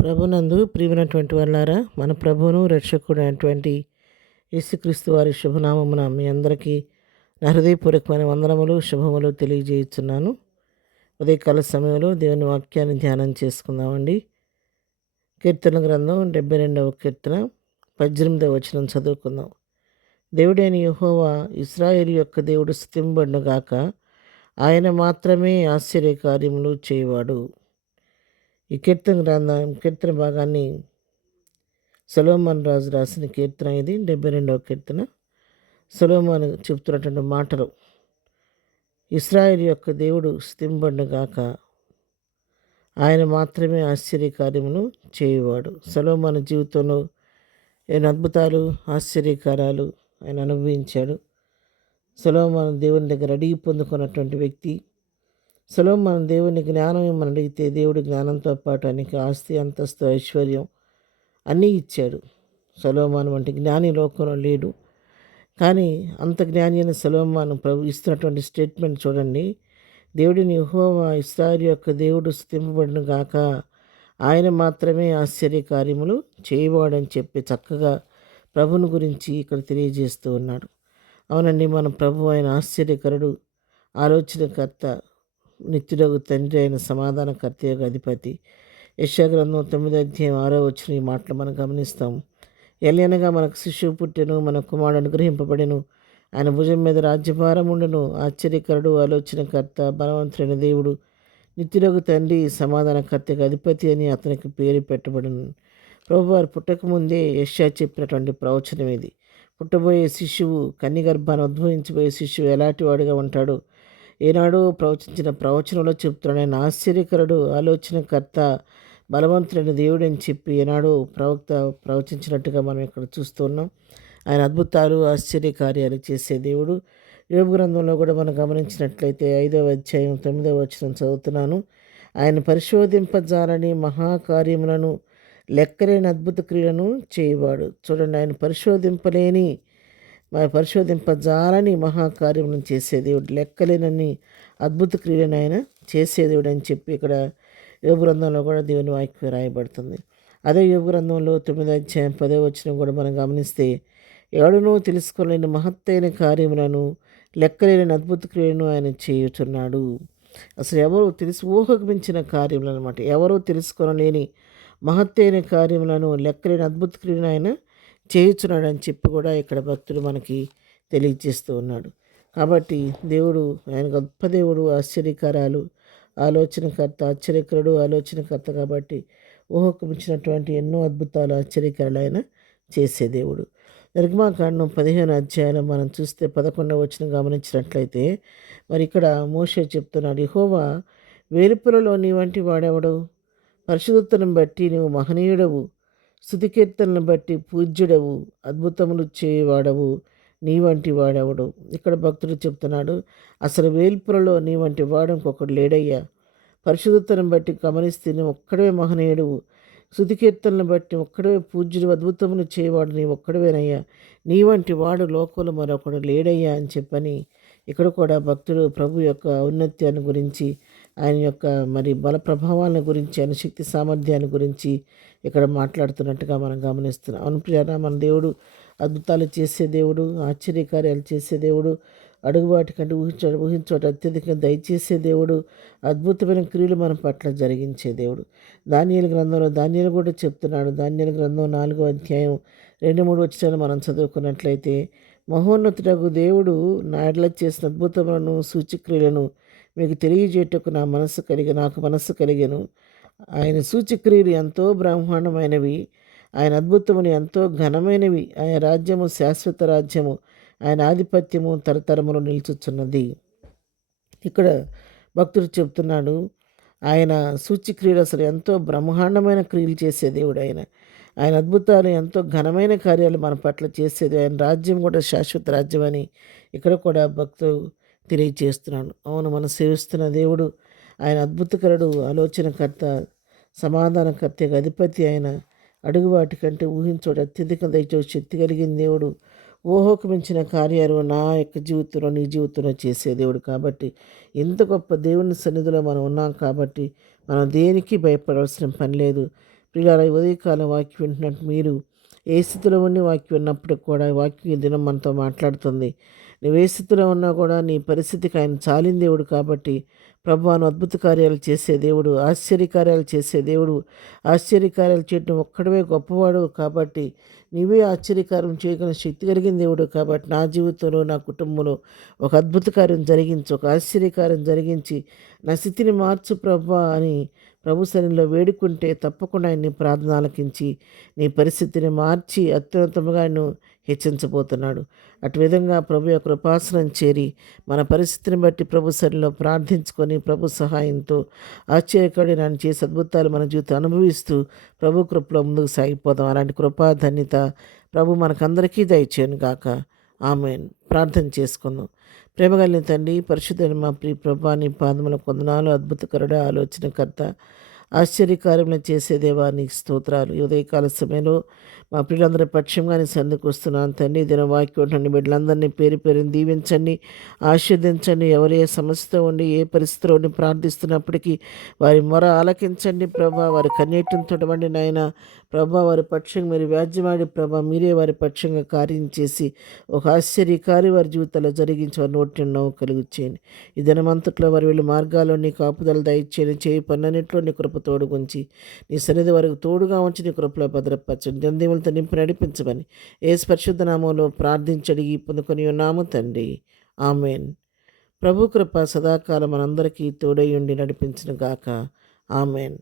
ప్రభునందు ప్రియమైనటువంటి వాళ్ళారా, మన ప్రభువును రక్షకుడైనటువంటి యేసుక్రీస్తు వారి శుభనామమున మీ అందరికీ నా హృదయపూర్వకమైన వందనములు శుభములు తెలియజేయుచున్నాను. ఉదయకాల సమయంలో దేవుని వాక్యాన్ని ధ్యానం చేసుకుందామండి. కీర్తన గ్రంథం 72వ కీర్తన 18వ వచనం చదువుకుందాం. దేవుడైన యెహోవా ఇశ్రాయేలు యొక్క దేవుడు స్తుతింపబడునుగాక. ఆయన మాత్రమే ఆశ్చర్య కార్యములు చేయవాడు. ఈ కీర్తన భాగాన్ని సొలొమోను రాజు రాసిన కీర్తన. ఇది 72వ కీర్తన. సొలొమోను చెప్తున్నటువంటి మాటలు: ఇశ్రాయేలు యొక్క దేవుడు స్తుతింపబడునుగాక, ఆయన మాత్రమే ఆశ్చర్య కార్యములు చేయువాడు. సొలొమోను జీవితంలో ఎన్నో అద్భుతాలు, ఆశ్చర్యకార్యాలు ఆయన అనుభవించాడు. సొలొమోను దేవుని దగ్గర అడిగి పొందుకున్నటువంటి వ్యక్తి. సొలొమోను దేవుని జ్ఞానం ఏమని అడిగితే దేవుడి జ్ఞానంతో పాటు ఆయనకి ఆస్తి, అంతస్తు, ఐశ్వర్యం అన్నీ ఇచ్చాడు. సొలొమోను వంటి జ్ఞాని లోకంలో లేడు. కానీ అంత జ్ఞాని అయిన సొలొమోను ప్రభు ఇస్తున్నటువంటి స్టేట్మెంట్ చూడండి. దేవుడిని యెహోవా ఇశ్రాయేలు యొక్క దేవుడు స్తుతింపబడును గాక, ఆయన మాత్రమే ఆశ్చర్య కార్యములు చేయవాడని చెప్పి చక్కగా ప్రభుని గురించి ఇక్కడ తెలియజేస్తూ ఉన్నాడు. అవునండి, మన ప్రభు ఆయన ఆశ్చర్యకరుడు, ఆలోచనకర్త, నిత్యుడగు తండ్రి అయిన సమాధానకర్త యొక్క అధిపతి. యెషయా గ్రంథం 9:6 ఈ మాటలు మనం గమనిస్తాం. ఎలయనగా మనకు శిశువు పుట్టెను, మన కుమారుడు అనుగ్రహింపబడెను, ఆయన భుజం మీద రాజ్యభారం ఉండెను. ఆశ్చర్యకరుడు, ఆలోచనకర్త, బలవంతుడైన దేవుడు, నిత్యుడగు తండ్రి, సమాధానకర్తకు అధిపతి అని అతనికి పేరు పెట్టబడను. ప్రభువారు పుట్టకముందే యెషయా చెప్పినటువంటి ప్రవచనం ఇది. పుట్టబోయే శిశువు, కన్యగర్భాన్ని ఉద్భవించబోయే శిశువు ఎలాంటి వాడుగా ఉంటాడో ఏనాడో ప్రవచించిన ప్రవచనంలో చెప్తున్నాడు. ఆయన ఆశ్చర్యకరుడు, ఆలోచనకర్త, బలవంతుడైన దేవుడు అని చెప్పి ఏనాడో ప్రవక్త ప్రవచించినట్టుగా మనం ఇక్కడ చూస్తున్నాం. ఆయన అద్భుతాలు, ఆశ్చర్య కార్యాలు చేసే దేవుడు. యోబు గ్రంథంలో కూడా మనం గమనించినట్లయితే 5వ అధ్యాయం 9వ వచనం చదువుతున్నాను. ఆయన పరిశోధింపజాలని మహాకార్యములను, లెక్కలేని అద్భుత క్రియలను చేయవాడు. చూడండి, ఆయన పరిశోధింపజాలని మహాకార్యములను చేసే దేవుడు, లెక్కలేనని అద్భుత క్రియలను ఆయన చేసే దేవుడు అని చెప్పి ఇక్కడ యోబు గ్రంథంలో కూడా దేవుని వాక్యం రాయబడుతుంది. అదే యోబు గ్రంథంలో 9వ అధ్యాయం 10వ వచనం కూడా మనం గమనిస్తే, ఎవడునూ తెలుసుకోలేని మహత్తైన కార్యములను, లెక్కలేని అద్భుత క్రియలను ఆయన చేయుచున్నాడు. అసలు ఎవరు ఊహకు మించిన కార్యములు అనమాట. ఎవరూ తెలుసుకోలేని మహత్తైన కార్యములను, లెక్కలేని అద్భుత క్రియలను ఆయన చేయుచున్నాడు అని చెప్పి కూడా ఇక్కడ భక్తుడు మనకి తెలియజేస్తూ ఉన్నాడు. కాబట్టి దేవుడు ఆయన గొప్ప దేవుడు, ఆశ్చర్యకారాలు, ఆలోచనకర్త, ఆశ్చర్యకరుడు, ఆలోచనకర్త. కాబట్టి ఊహకు మించినటువంటి ఎన్నో అద్భుతాలు, ఆశ్చర్యకారాలు ఆయన చేసే దేవుడు. నిర్గమాకాండం 15వ అధ్యాయంలో మనం చూస్తే 11వ వచనం గమనించినట్లయితే, మరి ఇక్కడ మోషే చెప్తున్నాడు, యెహోవా వేలుపులలో నీ వంటి వాడెవడు? పరిశుద్ధతను బట్టి నువ్వు మహనీయుడవు, స్తుతి కీర్తనలను బట్టి పూజ్యుడవు, అద్భుతములు చేయవాడవు, నీ వంటి వాడెవడు? ఇక్కడ భక్తుడు చెప్తున్నాడు, అసలు వేల్పురలో నీ వంటి వాడు ఇంకొకడు లేడయ్యా. పరిశుద్ధతను బట్టి గమనిస్తే నువ్వు ఒక్కడే మహనీయుడువు, స్తుతి కీర్తనలను బట్టి ఒక్కడే పూజ్యుడు, అద్భుతములు చేయవాడు నీ ఒక్కడవేనయ్యా. నీ వంటి వాడు లోకంలో మరొకడు లేడయ్యా అని చెప్పని ఇక్కడ కూడా భక్తుడు ప్రభు యొక్క ఔన్నత్యాన్ని గురించి, ఆయన యొక్క మరి బల ప్రభావాలను గురించి, ఆయన శక్తి సామర్థ్యాన్ని గురించి ఇక్కడ మాట్లాడుతున్నట్టుగా మనం గమనిస్తున్నాం. అవును ప్రియారా, మన దేవుడు అద్భుతాలు చేసే దేవుడు, ఆశ్చర్యకార్యాలు చేసే దేవుడు, అడుగుబాటి కంటే ఊహించోట అత్యధికంగా దయచేసే దేవుడు, అద్భుతమైన క్రియలు మన పట్ల జరిగించే దేవుడు. దానియేలు గ్రంథంలో దానియేలు కూడా చెప్తున్నాడు. దానియేలు గ్రంథం 4వ అధ్యాయం 2-3 వచనాలు మనం చదువుకున్నట్లయితే, మహోన్నతుడగు దేవుడు నా ఎడల చేసిన అద్భుతములను, సూచక్రియలను మీకు తెలియజేయటకు నాకు మనస్సు కలిగెను. ఆయన సూచక్రియలు ఎంతో బ్రహ్మాండమైనవి, ఆయన అద్భుతములు ఎంతో ఘనమైనవి. ఆయన రాజ్యము శాశ్వత రాజ్యము, ఆయన ఆధిపత్యము తరతరములు నిలుచుచున్నది. ఇక్కడ భక్తుడు చెప్తున్నాడు, ఆయన సూచక్రియలు అసలు ఎంతో బ్రహ్మాండమైన క్రియలు చేసే దేవుడు. ఆయన అద్భుతాలు, ఎంతో ఘనమైన కార్యాలు మన పట్ల చేసేది. ఆయన రాజ్యం కూడా శాశ్వత రాజ్యం అని ఇక్కడ కూడా భక్తుడు తెలియజేస్తున్నాడు. అవును, మనం సేవిస్తున్న దేవుడు ఆయన అద్భుతకరుడు, ఆలోచనకర్త, సమాధానకర్త, అధిపతి. ఆయన అడుగువాటి కంటే ఊహించోడు అత్యధిక దయచో శక్తి కలిగిన దేవుడు, ఊహకు మించిన కార్యాలు నా యొక్క జీవితంలో, నీ జీవితంలో చేసే దేవుడు. కాబట్టి ఇంత గొప్ప దేవుని సన్నిధిలో మనం ఉన్నాం కాబట్టి మనం దేనికి భయపడవలసిన పని లేదు. ప్రియులారా, ఈ ఉదయకాలం వాక్యం వింటున్నట్టు మీరు ఏ స్థితిలో ఉండి వాక్యం విన్నప్పటికి కూడా వాక్యం ఈ దినం మనతో మాట్లాడుతుంది. నువ్వు ఏ స్థితిలో ఉన్నా కూడా నీ పరిస్థితికి ఆయన చాలిన దేవుడు కాబట్టి ప్రభువా, నువ్వు అద్భుత కార్యాలు చేసే దేవుడు, ఆశ్చర్యకార్యాలు చేసే దేవుడు. ఆశ్చర్యకార్యాలు చేయటం ఒక్కడవే గొప్పవాడు కాబట్టి నీవే ఆశ్చర్యకార్యం చేయగల శక్తి కలిగిన దేవుడు కాబట్టి నా జీవితంలో, నా కుటుంబంలో ఒక అద్భుత కార్యం జరిగించి, ఒక ఆశ్చర్యకార్యం జరిగించి నా స్థితిని మార్చు ప్రభువా అని ప్రభు సన్నిధిలో వేడుకుంటే తప్పకుండా ఆయన నీ ప్రార్థన ఆలకించి నీ పరిస్థితిని మార్చి అత్యున్నతముగా ఆయన హెచ్చించబోతున్నాడు. అటు విధంగా ప్రభు యొక్క కృపాసనం చేరి మన పరిస్థితిని బట్టి ప్రభు సన్నిధిలో ప్రార్థించుకొని ప్రభు సహాయంతో ఆశ్చర్యకరుడైన ఆయన చేసే అద్భుతాలు మన జీవితం అనుభవిస్తూ ప్రభు కృపలో ముందుకు సాగిపోదాం. అలాంటి కృపా ధన్యత ప్రభు మనకందరికీ దయచేయను గాక. ఆమేన్. ప్రార్థన చేసుకుందాం. ప్రేమగలిగిన తండ్రి, పరిశుద్ధుడైన మా ప్రియ ప్రభా, నీ పాదముల కొందనాలు, అద్భుతకరుడ, ఆలోచనకర్త, ఆశ్చర్యకార్యములను చేసే దేవా నీకు స్తోత్రాలు. ఈ ఉదయకాల సమయంలో మా పిల్లలందరి పక్షంగా నీ సన్నిధికి వస్తున్నాను తండ్రి. దిన వాక్యం బిడ్డలందరినీ పేరు పేరుని దీవించండి, ఆశీర్వదించండి. ఎవరు ఏ సమస్యతో ఉండి ఏ పరిస్థితిలో ఉండి ప్రార్థిస్తున్నప్పటికీ వారి మొర ఆలకించండి ప్రభా. వారి కన్నీటిని తొడవండి నాయన ప్రభా. వారి పక్షంగా మీరు వ్యాజ్యమాడి ప్రభా, మీరే వారి పక్షంగా కార్యం చేసి ఒక ఆశ్చర్యకారి వారి జీవితాల్లో జరిగించి వారి నోటిని నవ్వు కలుగు చేయండి. ఈ దినమంతట్లో వారి వీళ్ళ మార్గాల్లో నీ కాపుదల దయచేయని, చేయి పన్నన్నింటిలో నీ కృప తోడుగుంచి నీ సన్నిధి వారికి తోడుగా ఉంచి నీ కృపలో భద్రపరచండి. జనదేవులతో నింపి నడిపించమని యేసు పరిశుద్ధ నామంలో ప్రార్థించడిగి పొందుకొని ఉన్నాము తండ్రి. ఆమెన్. ప్రభు కృప సదాకాలం మనందరికీ తోడై ఉండి నడిపించును గాక. ఆమెన్.